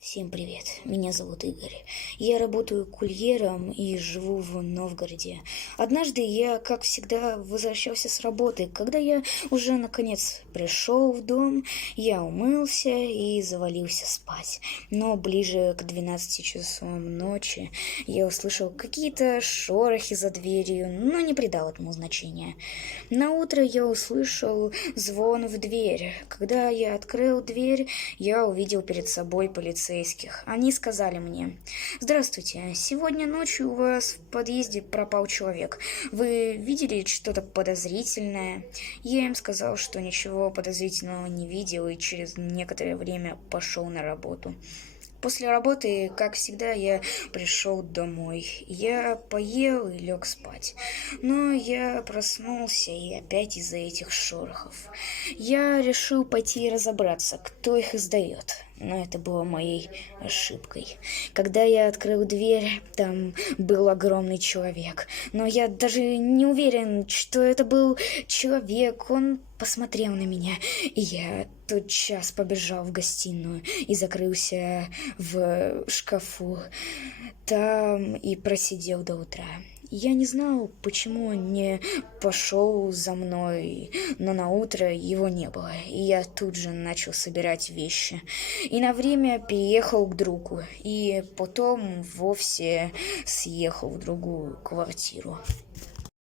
Всем привет, меня зовут Игорь. Я работаю курьером и живу в Новгороде. Однажды я, как всегда, возвращался с работы. Когда я уже наконец пришел в дом, я умылся и завалился спать. Но ближе к 12 часам ночи я услышал какие-то шорохи за дверью, но не придал этому значения. На утро я услышал звон в дверь. Когда я открыл дверь, я увидел перед собой полицейских. Они сказали мне: «Здравствуйте, сегодня ночью у вас в подъезде пропал человек. Вы видели что-то подозрительное?» Я им сказал, что ничего подозрительного не видел, и через некоторое время пошел на работу. После работы, как всегда, я пришел домой. Я поел и лег спать. Но я проснулся и опять из-за этих шорохов. Я решил пойти разобраться, кто их издает. Но это было моей ошибкой. Когда я открыл дверь, там был огромный человек. Но я даже не уверен, что это был человек. Он посмотрел на меня, и я тотчас побежал в гостиную и закрылся в шкафу там и просидел до утра. Я не знал, почему он не пошел за мной, но на утро его не было, и я тут же начал собирать вещи. И на время переехал к другу, и потом вовсе съехал в другую квартиру.